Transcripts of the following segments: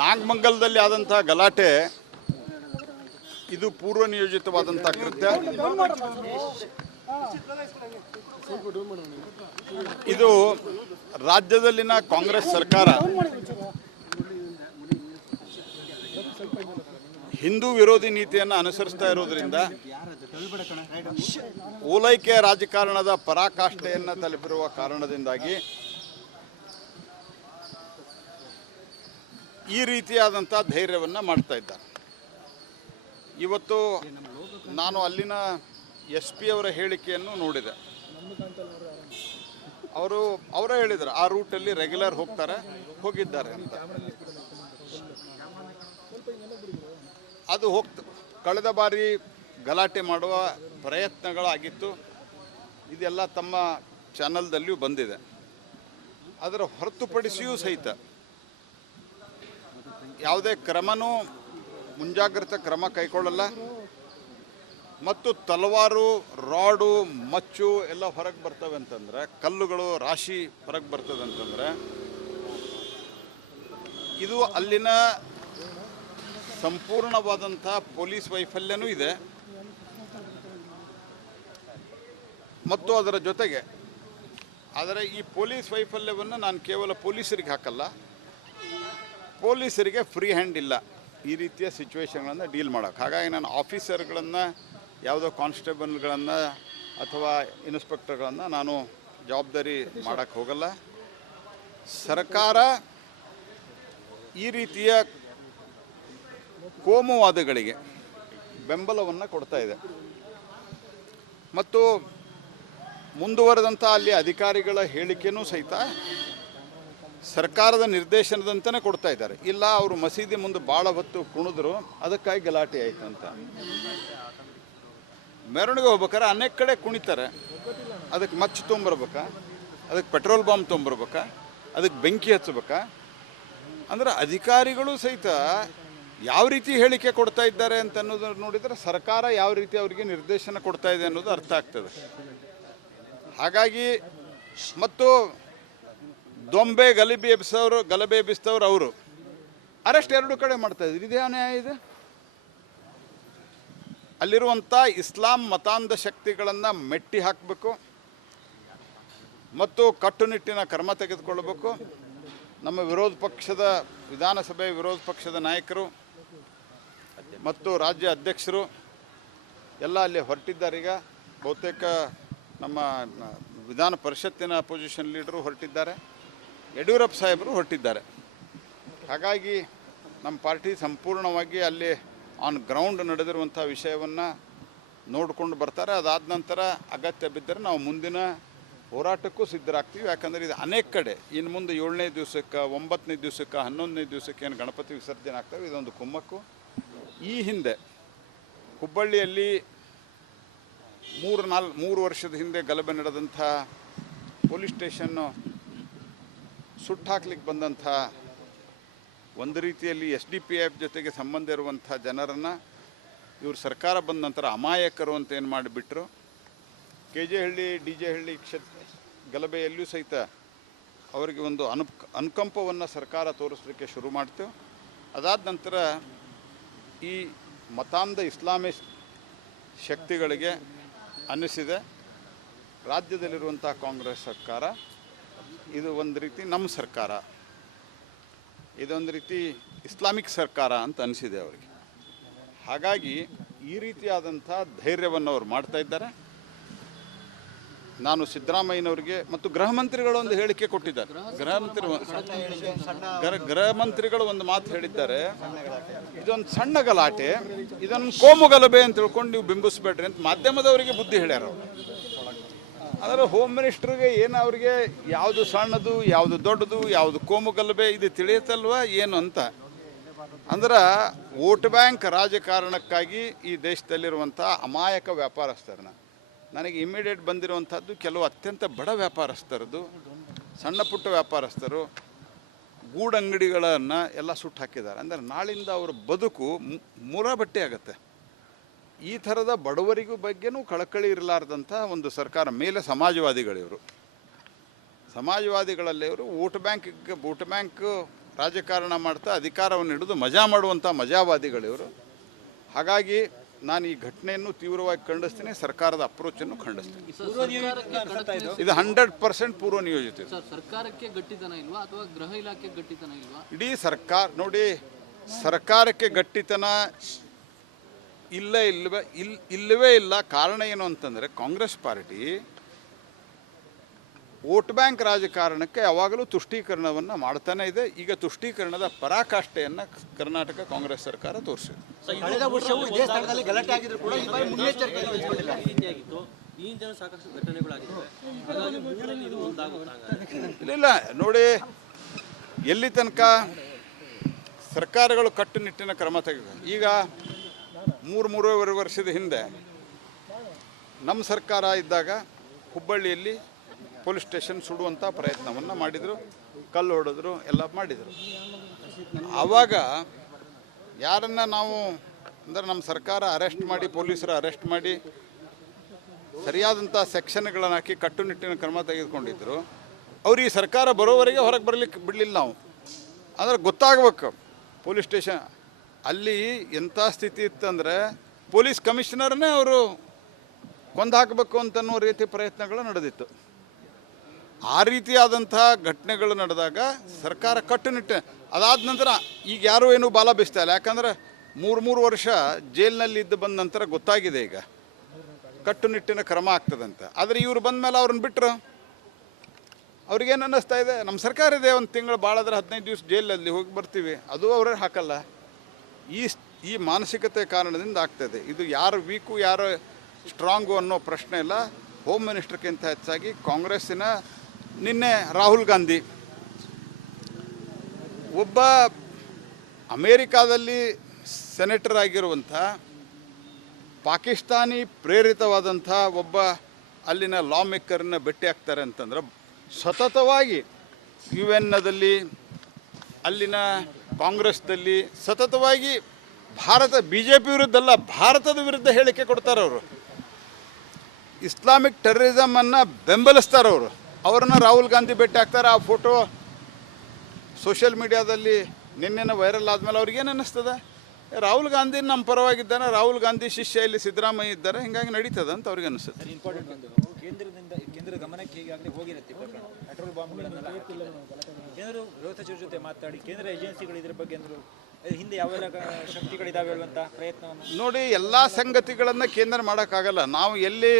ನಾಗಮಂಗಲದಲ್ಲಿ ಆದಂಥ ಗಲಾಟೆ ಇದು ಪೂರ್ವ ನಿಯೋಜಿತವಾದಂಥ ಕೃತ್ಯ. ಇದು ರಾಜ್ಯದಲ್ಲಿನ ಕಾಂಗ್ರೆಸ್ ಸರ್ಕಾರ ಹಿಂದೂ ವಿರೋಧಿ ನೀತಿಯನ್ನು ಅನುಸರಿಸ್ತಾ ಇರೋದ್ರಿಂದ ಓಲೈಕೆ ರಾಜಕಾರಣದ ಪರಾಕಾಷ್ಠೆಯನ್ನು ತಲುಪಿರುವ ಕಾರಣದಿಂದಾಗಿ ಈ ರೀತಿಯಾದಂಥ ಧೈರ್ಯವನ್ನು ಮಾಡ್ತಾ ಇದ್ದಾರೆ. ಇವತ್ತು ನಾನು ಅಲ್ಲಿನ SP ಅವರ ಹೇಳಿಕೆಯನ್ನು ನೋಡಿದೆ. ಅವರೇ ಹೇಳಿದರು ಆ ರೂಟಲ್ಲಿ ರೆಗ್ಯುಲರ್ ಹೋಗಿದ್ದಾರೆ ಅಂತ. ಅದು ಕಳೆದ ಬಾರಿ ಗಲಾಟೆ ಮಾಡುವ ಪ್ರಯತ್ನಗಳಾಗಿತ್ತು. ಇದೆಲ್ಲ ತಮ್ಮ ಚಾನಲ್ದಲ್ಲಿಯೂ ಬಂದಿದೆ. ಅದರ ಹೊರತುಪಡಿಸಿಯೂ ಸಹಿತ ಯಾವುದೇ ಕ್ರಮನೂ ಮುಂಜಾಗ್ರತಾ ಕ್ರಮ ಕೈಗೊಳ್ಳಲ್ಲ ಮತ್ತು ತಲವಾರು, ರಾಡು, ಮಚ್ಚು ಎಲ್ಲ ಹೊರಗೆ ಬರ್ತವೆ ಅಂತಂದರೆ, ಕಲ್ಲುಗಳು ರಾಶಿ ಹೊರಗೆ ಬರ್ತದೆ ಅಂತಂದರೆ ಇದು ಅಲ್ಲಿನ ಸಂಪೂರ್ಣವಾದಂಥ ಪೊಲೀಸ್ ವೈಫಲ್ಯನೂ ಇದೆ. ಮತ್ತು ಅದರ ಜೊತೆಗೆ ಆದರೆ ಈ ಪೊಲೀಸ್ ವೈಫಲ್ಯವನ್ನು ನಾನು ಕೇವಲ ಪೊಲೀಸರಿಗೆ ಹಾಕಲ್ಲ, ಪೊಲೀಸರಿಗೆ ಫ್ರೀ ಹ್ಯಾಂಡ್ ಇಲ್ಲ ಈ ರೀತಿಯ ಸಿಚುವೇಶನ್ಗಳನ್ನು ಡೀಲ್ ಮಾಡೋಕ್ಕೆ. ಹಾಗಾಗಿ ನಾನು ಆಫೀಸರ್ಗಳನ್ನು, ಯಾವುದೋ ಕಾನ್ಸ್ಟೇಬಲ್ಗಳನ್ನು ಅಥವಾ ಇನ್ಸ್ಪೆಕ್ಟರ್ಗಳನ್ನು ನಾನು ಜವಾಬ್ದಾರಿ ಮಾಡೋಕ್ಕೆ ಹೋಗಲ್ಲ. ಸರ್ಕಾರ ಈ ರೀತಿಯ ಕೋಮುವಾದಗಳಿಗೆ ಬೆಂಬಲವನ್ನು ಕೊಡ್ತಾ ಇದೆ ಮತ್ತು ಮುಂದುವರೆದಂಥ ಅಲ್ಲಿ ಅಧಿಕಾರಿಗಳ ಹೇಳಿಕೆಯೂ ಸಹಿತ ಸರ್ಕಾರದ ನಿರ್ದೇಶನದಂತೆಯೇ ಕೊಡ್ತಾ ಇದ್ದಾರೆ. ಇಲ್ಲ, ಅವರು ಮಸೀದಿ ಮುಂದೆ ಭಾಳ ಹೊತ್ತು ಕುಣಿದ್ರು, ಅದಕ್ಕಾಗಿ ಗಲಾಟೆ ಆಯಿತು ಅಂತ. ಮೆರವಣಿಗೆ ಹೋಗ್ಬೇಕಾರೆ ಅನೇಕ ಕಡೆ ಕುಣಿತಾರೆ, ಅದಕ್ಕೆ ಮಚ್ಚು ತೊಗೊಂಬರ್ಬೇಕಾ, ಅದಕ್ಕೆ ಪೆಟ್ರೋಲ್ ಬಾಂಬ್ ತೊಗೊಂಬರ್ಬೇಕಾ, ಅದಕ್ಕೆ ಬೆಂಕಿ ಹಚ್ಚಬೇಕಾ? ಅಂದರೆ ಅಧಿಕಾರಿಗಳು ಸಹಿತ ಯಾವ ರೀತಿ ಹೇಳಿಕೆ ಕೊಡ್ತಾ ಇದ್ದಾರೆ ಅಂತ ಅನ್ನೋದು ನೋಡಿದರೆ ಸರ್ಕಾರ ಯಾವ ರೀತಿ ಅವರಿಗೆ ನಿರ್ದೇಶನ ಕೊಡ್ತಾ ಇದೆ ಅನ್ನೋದು ಅರ್ಥ ಆಗ್ತದೆ. ಹಾಗಾಗಿ ಮತ್ತು ದೊಂಬೆ ಗಲಭೆ ಎಬ್ಬಿಸ್ತವ್ರು ಅವರು ಅರೆಸ್ಟ್ 2 ಕಡೆ ಮಾಡ್ತಾ ಇದ್ರು. ಇದೇ ನ್ಯಾಯ ಇದೆ? ಅಲ್ಲಿರುವಂಥ ಇಸ್ಲಾಂ ಮತಾಂಧ ಶಕ್ತಿಗಳನ್ನು ಮೆಟ್ಟಿ ಹಾಕಬೇಕು ಮತ್ತು ಕಟ್ಟುನಿಟ್ಟಿನ ಕ್ರಮ ತೆಗೆದುಕೊಳ್ಳಬೇಕು. ನಮ್ಮ ವಿಧಾನಸಭೆ ವಿರೋಧ ಪಕ್ಷದ ನಾಯಕರು ಮತ್ತು ರಾಜ್ಯ ಅಧ್ಯಕ್ಷರು ಎಲ್ಲ ಅಲ್ಲಿ ಹೊರಟಿದ್ದಾರೆ. ಈಗ ಬಹುತೇಕ ನಮ್ಮ ವಿಧಾನ ಪರಿಷತ್ತಿನ ಅಪೋಸಿಷನ್ ಲೀಡರು ಹೊರಟಿದ್ದಾರೆ, ಯಡಿಯೂರಪ್ಪ ಸಾಹೇಬರು ಹೊರಟಿದ್ದಾರೆ. ಹಾಗಾಗಿ ನಮ್ಮ ಪಾರ್ಟಿ ಸಂಪೂರ್ಣವಾಗಿ ಅಲ್ಲಿ ಆನ್ ಗ್ರೌಂಡ್ ನಡೆದಿರುವಂಥ ವಿಷಯವನ್ನು ನೋಡಿಕೊಂಡು ಬರ್ತಾರೆ. ಅದಾದ ನಂತರ ಅಗತ್ಯ ಬಿದ್ದರೆ ನಾವು ಮುಂದಿನ ಹೋರಾಟಕ್ಕೂ ಸಿದ್ಧರಾಗ್ತೀವಿ. ಯಾಕಂದರೆ ಇದು ಅನೇಕ ಕಡೆ ಇನ್ನು ಮುಂದೆ 7ನೇ ದಿವಸಕ್ಕೆ, 9ನೇ ದಿವಸಕ್ಕೆ, 11ನೇ ದಿವಸಕ್ಕೆ ಏನು ಗಣಪತಿ ವಿಸರ್ಜನೆ ಆಗ್ತವೆ, ಇದೊಂದು ಕುಮ್ಮಕ್ಕು. ಈ ಹಿಂದೆ ಹುಬ್ಬಳ್ಳಿಯಲ್ಲಿ 3 ವರ್ಷದ ಹಿಂದೆ ಗಲಭೆ ನಡೆದಂಥ ಪೊಲೀಸ್ ಸ್ಟೇಷನ್ನು ಸುಟ್ಟಾಕ್ಲಿಕ್ಕೆ ಬಂದಂಥ ಒಂದು ರೀತಿಯಲ್ಲಿ SDPF ಜೊತೆಗೆ ಸಂಬಂಧ ಇರುವಂಥ ಜನರನ್ನು ಇವರು ಸರ್ಕಾರ ಬಂದ ನಂತರ ಅಮಾಯಕರು ಅಂತ ಏನು ಮಾಡಿಬಿಟ್ರು. KJ ಹಳ್ಳಿ, DJ ಹಳ್ಳಿ ಗಲಭೆಯಲ್ಲಿಯೂ ಸಹಿತ ಅವರಿಗೆ ಒಂದು ಅನುಕಂಪವನ್ನು ಸರ್ಕಾರ ತೋರಿಸಲಿಕ್ಕೆ ಶುರು ಮಾಡ್ತೇವೆ. ಅದಾದ ನಂತರ ಈ ಮತಾಂಧ ಇಸ್ಲಾಮಿಸ್ಟ್ ಶಕ್ತಿಗಳಿಗೆ ಅನ್ನಿಸಿದೆ ರಾಜ್ಯದಲ್ಲಿರುವಂಥ ಕಾಂಗ್ರೆಸ್ ಸರ್ಕಾರ ಇದು ಒಂದು ರೀತಿ ನಮ್ಮ ಸರ್ಕಾರ, ಇದೊಂದು ರೀತಿ ಇಸ್ಲಾಮಿಕ್ ಸರ್ಕಾರ ಅಂತ ಅನಿಸಿದೆ ಅವರಿಗೆ. ಹಾಗಾಗಿ ಈ ರೀತಿಯಾದಂಥ ಧೈರ್ಯವನ್ನು ಅವರು ಮಾಡ್ತಾ ಇದ್ದಾರೆ. ನಾನು ಸಿದ್ದರಾಮಯ್ಯನವರಿಗೆ ಮತ್ತು ಗೃಹ ಮಂತ್ರಿಗಳು ಒಂದು ಹೇಳಿಕೆ ಕೊಟ್ಟಿದ್ದಾರೆ. ಗೃಹ ಮಂತ್ರಿಗಳು ಒಂದು ಮಾತು ಹೇಳಿದ್ದಾರೆ, ಇದೊಂದು ಸಣ್ಣ ಗಲಾಟೆ, ಇದನ್ನು ಕೋಮು ಗಲಭೆ ಅಂತ ತಿಳ್ಕೊಂಡು ನೀವು ಬಿಂಬಿಸ್ಬೇಡ್ರಿ ಅಂತ ಮಾಧ್ಯಮದವರಿಗೆ ಬುದ್ಧಿ ಹೇಳ್ಯಾರ. ಆದರೆ ಹೋಮ್ ಮಿನಿಸ್ಟ್ರಿಗೆ ಏನು ಅವ್ರಿಗೆ ಯಾವುದು ಸಣ್ಣದು, ಯಾವುದು ದೊಡ್ಡದು, ಯಾವುದು ಕೋಮು ಗಲಭೆ ಇದು ತಿಳಿಯುತ್ತಲ್ವ ಏನು ಅಂತ. ಅಂದ್ರೆ ವೋಟ್ ಬ್ಯಾಂಕ್ ರಾಜಕಾರಣಕ್ಕಾಗಿ ಈ ದೇಶದಲ್ಲಿರುವಂಥ ಅಮಾಯಕ ವ್ಯಾಪಾರಸ್ಥರನ್ನ, ನನಗೆ ಇಮಿಡಿಯೇಟ್ ಬಂದಿರುವಂಥದ್ದು ಕೆಲವು ಅತ್ಯಂತ ಬಡ ವ್ಯಾಪಾರಸ್ಥರದ್ದು, ಸಣ್ಣ ಪುಟ್ಟ ವ್ಯಾಪಾರಸ್ಥರು ಗೂಡಂಗಡಿಗಳನ್ನು ಎಲ್ಲ ಸುಟ್ಟು ಹಾಕಿದ್ದಾರೆ. ಅಂದರೆ ನಾಳಿಂದ ಅವರ ಬದುಕು ಮುರಬಟ್ಟೆ ಆಗುತ್ತೆ. ಈ ಥರದ ಬಡವರಿಗೂ ಬಗ್ಗೆನೂ ಕಳಕಳಿ ಇರಲಾರ್ದಂಥ ಒಂದು ಸರ್ಕಾರ. ಮೇಲೆ ಸಮಾಜವಾದಿಗಳಿವರು, ಸಮಾಜವಾದಿಗಳಲ್ಲಿ ಇವರು ವೋಟ್ ಬ್ಯಾಂಕ್ ರಾಜಕಾರಣ ಮಾಡ್ತಾ ಅಧಿಕಾರವನ್ನು ಹಿಡಿದು ಮಜಾ ಮಾಡುವಂಥ ಮಜಾವಾದಿಗಳಿವರು. ಹಾಗಾಗಿ ನಾನು ಈ ಘಟನೆಯನ್ನು ತೀವ್ರವಾಗಿ ಖಂಡಿಸ್ತೀನಿ, ಸರ್ಕಾರದ ಅಪ್ರೋಚನ್ನು ಖಂಡಿಸ್ತೀನಿ. ಇದು 100% ಪೂರ್ವ ನಿಯೋಜಿತ. ಸರ್ಕಾರಕ್ಕೆ ಗಟ್ಟಿತನ ಇಲ್ವಾ ಅಥವಾ ಗೃಹ ಇಲಾಖೆ ಗಟ್ಟಿತನ ಇಲ್ವಾ? ಇಡೀ ಸರ್ಕಾರ ನೋಡಿ, ಸರ್ಕಾರಕ್ಕೆ ಗಟ್ಟಿತನ ಇಲ್ಲವೇ ಇಲ್ಲ. ಕಾರಣ ಏನು ಅಂತಂದರೆ ಕಾಂಗ್ರೆಸ್ ಪಾರ್ಟಿ ವೋಟ್ ಬ್ಯಾಂಕ್ ರಾಜಕಾರಣಕ್ಕೆ ಯಾವಾಗಲೂ ತುಷ್ಟೀಕರಣವನ್ನು ಮಾಡ್ತಾನೆ ಇದೆ. ಈಗ ತುಷ್ಟೀಕರಣದ ಪರಾಕಾಷ್ಠೆಯನ್ನು ಕರ್ನಾಟಕ ಕಾಂಗ್ರೆಸ್ ಸರ್ಕಾರ ತೋರಿಸಿದೆ. ಇಲ್ಲ ನೋಡಿ, ಎಲ್ಲಿ ತನಕ ಸರ್ಕಾರಗಳು ಕಟ್ಟುನಿಟ್ಟಿನ ಕ್ರಮ ತೆಗೆದು, ಈಗ 3-3.5 ವರ್ಷದ ಹಿಂದೆ ನಮ್ಮ ಸರ್ಕಾರ ಇದ್ದಾಗ ಹುಬ್ಬಳ್ಳಿಯಲ್ಲಿ ಪೊಲೀಸ್ ಸ್ಟೇಷನ್ ಸುಡುವಂಥ ಪ್ರಯತ್ನವನ್ನು ಮಾಡಿದರು, ಕಲ್ಲು ಹೊಡೆದ್ರು, ಎಲ್ಲ ಮಾಡಿದರು. ಆವಾಗ ಯಾರನ್ನು ನಾವು ಅಂದರೆ ನಮ್ಮ ಸರ್ಕಾರ ಅರೆಸ್ಟ್ ಮಾಡಿ, ಪೊಲೀಸರು ಅರೆಸ್ಟ್ ಮಾಡಿ ಸರಿಯಾದಂಥ ಸೆಕ್ಷನ್ಗಳನ್ನು ಹಾಕಿ ಕಟ್ಟುನಿಟ್ಟಿನ ಕ್ರಮ ತೆಗೆದುಕೊಂಡಿದ್ದರು. ಅವ್ರು ಈ ಸರ್ಕಾರ ಬರೋವರೆಗೆ ಹೊರಗೆ ಬರಲಿಕ್ಕೆ ಬಿಡಲಿಲ್ಲ ನಾವು. ಅಂದರೆ ಗೊತ್ತಾಗಬೇಕು ಪೊಲೀಸ್ ಸ್ಟೇಷನ್ ಅಲ್ಲಿ ಎಂಥ ಸ್ಥಿತಿ ಇತ್ತಂದರೆ ಪೊಲೀಸ್ ಕಮಿಷನರ್ನೇ ಅವರು ಕೊಂದು ಹಾಕಬೇಕು ಅಂತನ್ನೋ ರೀತಿ ಪ್ರಯತ್ನಗಳು ನಡೆದಿತ್ತು. ಆ ರೀತಿಯಾದಂಥ ಘಟನೆಗಳು ನಡೆದಾಗ ಸರ್ಕಾರ ಕಟ್ಟುನಿಟ್ಟು, ಅದಾದ ನಂತರ ಈಗ ಯಾರೂ ಏನೂ ಬಾಲ ಬೀಸ್ತಾ ಇಲ್ಲ. ಯಾಕಂದರೆ 3 ವರ್ಷ ಜೈಲಿನಲ್ಲಿ ಇದ್ದು ಬಂದ ನಂತರ ಗೊತ್ತಾಗಿದೆ ಈಗ ಕಟ್ಟುನಿಟ್ಟಿನ ಕ್ರಮ ಆಗ್ತದಂತ. ಆದರೆ ಇವರು ಬಂದ ಮೇಲೆ ಅವ್ರನ್ನ ಬಿಟ್ಟರು ಅವ್ರಿಗೇನು ಅನ್ನಿಸ್ತಾ ಇದೆ, ನಮ್ಮ ಸರ್ಕಾರ ಇದೆ, ಒಂದು ತಿಂಗಳು ಭಾಳಾದ್ರೆ 15 ದಿವಸ ಜೈಲಲ್ಲಿ ಹೋಗಿ ಬರ್ತೀವಿ, ಅದು ಅವರೇ ಹಾಕಲ್ಲ. ಈ ಮಾನಸಿಕತೆ ಕಾರಣದಿಂದ ಆಗ್ತದೆ. ಇದು ಯಾರು ವೀಕು ಯಾರು ಸ್ಟ್ರಾಂಗು ಅನ್ನೋ ಪ್ರಶ್ನೆ ಇಲ್ಲ. ಹೋಮ್ ಮಿನಿಸ್ಟರ್ಗಿಂತ ಹೆಚ್ಚಾಗಿ ಕಾಂಗ್ರೆಸ್ಸಿನ ನಿನ್ನೆ ರಾಹುಲ್ ಗಾಂಧಿ ಒಬ್ಬ ಅಮೇರಿಕಾದಲ್ಲಿ ಸೆನೆಟರ್ ಆಗಿರುವಂಥ ಪಾಕಿಸ್ತಾನಿ ಪ್ರೇರಿತವಾದಂಥ ಒಬ್ಬ ಅಲ್ಲಿನ ಲಾ ಮೇಕರ್ನ ಭೇಟಿ ಆಗ್ತಾರೆ ಅಂತಂದ್ರೆ ಸತತವಾಗಿ UN-ನಲ್ಲಿ ಅಲ್ಲಿನ ಕಾಂಗ್ರೆಸ್ದಲ್ಲಿ ಸತತವಾಗಿ BJP ವಿರುದ್ಧಲ್ಲ, ಭಾರತದ ವಿರುದ್ಧ ಹೇಳಿಕೆ ಕೊಡ್ತಾರೆ ಅವರು. ಇಸ್ಲಾಮಿಕ್ ಟೆರರಿಸಮನ್ನು ಬೆಂಬಲಿಸ್ತಾರೆ ಅವರು. ಅವ್ರನ್ನ ರಾಹುಲ್ ಗಾಂಧಿ ಭೇಟಿ ಆಗ್ತಾರೆ. ಆ ಫೋಟೋ ಸೋಷಿಯಲ್ ಮೀಡಿಯಾದಲ್ಲಿ ನಿನ್ನೆನ ವೈರಲ್ ಆದಮೇಲೆ ಅವ್ರಿಗೇನು ಅನ್ನಿಸ್ತದೆ, ರಾಹುಲ್ ಗಾಂಧಿ ನಮ್ಮ ಪರವಾಗಿದ್ದಾನೆ, ರಾಹುಲ್ ಗಾಂಧಿ ಶಿಷ್ಯ ಇಲ್ಲಿ ಸಿದ್ದರಾಮಯ್ಯ ಇದ್ದಾರೆ, ಹಿಂಗಾಗಿ ನಡೀತದೆ ಅಂತ ಅವ್ರಿಗೆ ಅನಿಸುತ್ತೆ. ಕೇಂದ್ರದ ಗಮನಕ್ಕೆ ಈಗಾಗಲೇ ಹೋಗಿರುತ್ತೆ ಪೆಟ್ರೋಲ್ ಬಾಂಬ್ಗಳನ್ನೆಲ್ಲ ಕೇಂದ್ರ ಗೃಹ ಸಚಿವರ ಜೊತೆ ಮಾತಾಡಿ ಕೇಂದ್ರ ಏಜೆನ್ಸಿಗಳು ಇದ್ರ ಬಗ್ಗೆ ಅಂದರು ಹಿಂದೆ ಯಾವೆಲ್ಲ ಶಕ್ತಿಗಳಿದಾವೆ ಹೇಳುವಂಥ ಪ್ರಯತ್ನವನ್ನು ನೋಡಿ. ಎಲ್ಲ ಸಂಗತಿಗಳನ್ನು ಕೇಂದ್ರ ಮಾಡೋಕ್ಕಾಗಲ್ಲ. ನಾವು ಎಲ್ಲಿ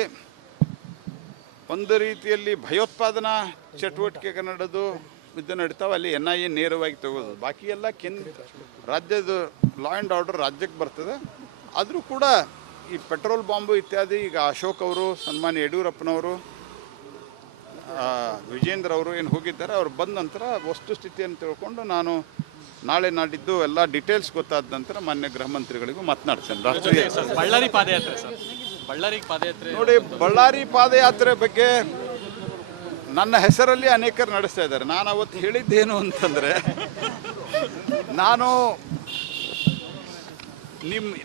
ಒಂದು ರೀತಿಯಲ್ಲಿ ಭಯೋತ್ಪಾದನಾ ಚಟುವಟಿಕೆ ನಡೆದು ಇದು ನಡೀತಾವೆ ಅಲ್ಲಿ NIA ನೇರವಾಗಿ ತಗೋದು. ಬಾಕಿ ಎಲ್ಲ ರಾಜ್ಯದ ಲಾ ಆ್ಯಂಡ್ ಆರ್ಡರ್ ರಾಜ್ಯಕ್ಕೆ ಬರ್ತದೆ. ಆದರೂ ಕೂಡ ಈ ಪೆಟ್ರೋಲ್ ಬಾಂಬು ಇತ್ಯಾದಿ ಈಗ ಅಶೋಕ್ ಅವರು, ಸನ್ಮಾನ್ಯ ಯಡಿಯೂರಪ್ಪನವರು, ವಿಜೇಂದ್ರ ಅವರು ಏನು ಹೋಗಿದ್ದಾರೆ, ಅವ್ರು ಬಂದ ನಂತರ ವಸ್ತುಸ್ಥಿತಿಯನ್ನು ತಿಳ್ಕೊಂಡು ನಾನು ನಾಳೆ ನಾಡಿದ್ದು ಎಲ್ಲ ಡೀಟೇಲ್ಸ್ ಗೊತ್ತಾದ ನಂತರ ಮಾನ್ಯ ಗೃಹ ಮಂತ್ರಿಗಳಿಗೂ ಮಾತನಾಡ್ತೇನೆ. ರಾಷ್ಟ್ರೀಯ ಬಳ್ಳಾರಿ ಪಾದಯಾತ್ರೆ ಸರ್, ಬಳ್ಳಾರಿ ಪಾದಯಾತ್ರೆ ನೋಡಿ, ಬಳ್ಳಾರಿ ಪಾದಯಾತ್ರೆ ಬಗ್ಗೆ ನನ್ನ ಹೆಸರಲ್ಲಿ ಅನೇಕರು ನಡೆಸ್ತಾ ಇದ್ದಾರೆ. ನಾನು ಅವತ್ತು ಹೇಳಿದ್ದೇನು ಅಂತಂದರೆ, ನಾನು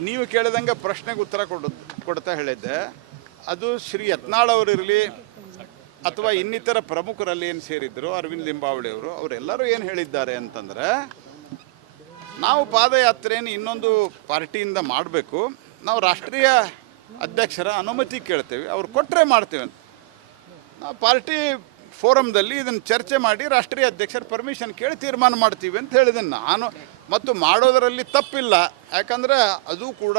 ನೀವು ಕೇಳಿದಂಗೆ ಪ್ರಶ್ನೆಗೆ ಉತ್ತರ ಕೊಡ್ತಾ ಹೇಳಿದ್ದೆ. ಅದು ಶ್ರೀ ಯತ್ನಾಳ್ ಅವರಿರಲಿ ಅಥವಾ ಇನ್ನಿತರ ಪ್ರಮುಖರಲ್ಲಿ ಏನು ಸೇರಿದ್ರು, ಅರವಿಂದ್ ಲಿಂಬಾವಳಿ ಅವರು, ಅವರೆಲ್ಲರೂ ಏನು ಹೇಳಿದ್ದಾರೆ ಅಂತಂದರೆ, ನಾವು ಪಾದಯಾತ್ರೆಯನ್ನು ಇನ್ನೊಂದು ಪಾರ್ಟಿಯಿಂದ ಮಾಡಬೇಕು, ನಾವು ರಾಷ್ಟ್ರೀಯ ಅಧ್ಯಕ್ಷರ ಅನುಮತಿ ಕೇಳ್ತೇವೆ, ಅವ್ರು ಕೊಟ್ಟರೆ ಮಾಡ್ತೇವೆ ಅಂತ. ನಾವು ಪಾರ್ಟಿ ಫೋರಮ್ದಲ್ಲಿ ಇದನ್ನು ಚರ್ಚೆ ಮಾಡಿ ರಾಷ್ಟ್ರೀಯ ಅಧ್ಯಕ್ಷರ ಪರ್ಮಿಷನ್ ಕೇಳಿ ತೀರ್ಮಾನ ಮಾಡ್ತೀವಿ ಅಂತ ಹೇಳಿದೆ ನಾನು. ಮತ್ತು ಮಾಡೋದರಲ್ಲಿ ತಪ್ಪಿಲ್ಲ, ಯಾಕಂದರೆ ಅದು ಕೂಡ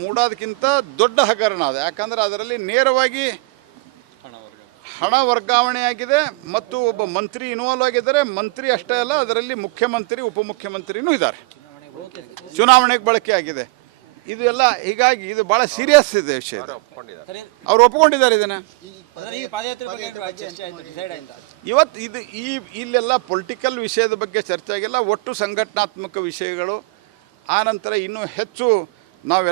ಮೂಡೋದಕ್ಕಿಂತ ದೊಡ್ಡ ಹಗರಣ ಅದು. ಯಾಕಂದರೆ ಅದರಲ್ಲಿ ನೇರವಾಗಿ ಹಣ ವರ್ಗಾವಣೆ ಆಗಿದೆ ಮತ್ತು ಒಬ್ಬ ಮಂತ್ರಿ ಇನ್ವಾಲ್ವ್ ಆಗಿದ್ದಾರೆ. ಮಂತ್ರಿ ಅಷ್ಟೇ ಅಲ್ಲ, ಅದರಲ್ಲಿ ಮುಖ್ಯಮಂತ್ರಿ ಉಪಮುಖ್ಯಮಂತ್ರಿನೂ ಇದ್ದಾರೆ. ಚುನಾವಣೆಗೆ ಬಳಕೆ ಆಗಿದೆ ಇದು ಎಲ್ಲ. ಹೀಗಾಗಿ ಇದು ಭಾಳ ಸೀರಿಯಸ್ ಇದೆ ವಿಷಯ. ಅವ್ರು ಒಪ್ಕೊಂಡಿದ್ದಾರೆ ಇದನ್ನು. ಇವತ್ತು ಇಲ್ಲೆಲ್ಲ ಪೊಲಿಟಿಕಲ್ ವಿಷಯದ ಬಗ್ಗೆ ಚರ್ಚೆ ಆಗಿಲ್ಲ, ಒಟ್ಟು ಸಂಘಟನಾತ್ಮಕ ವಿಷಯಗಳು. ಆನಂತರ ಇನ್ನೂ ಹೆಚ್ಚು ನಾವೆಲ್ಲ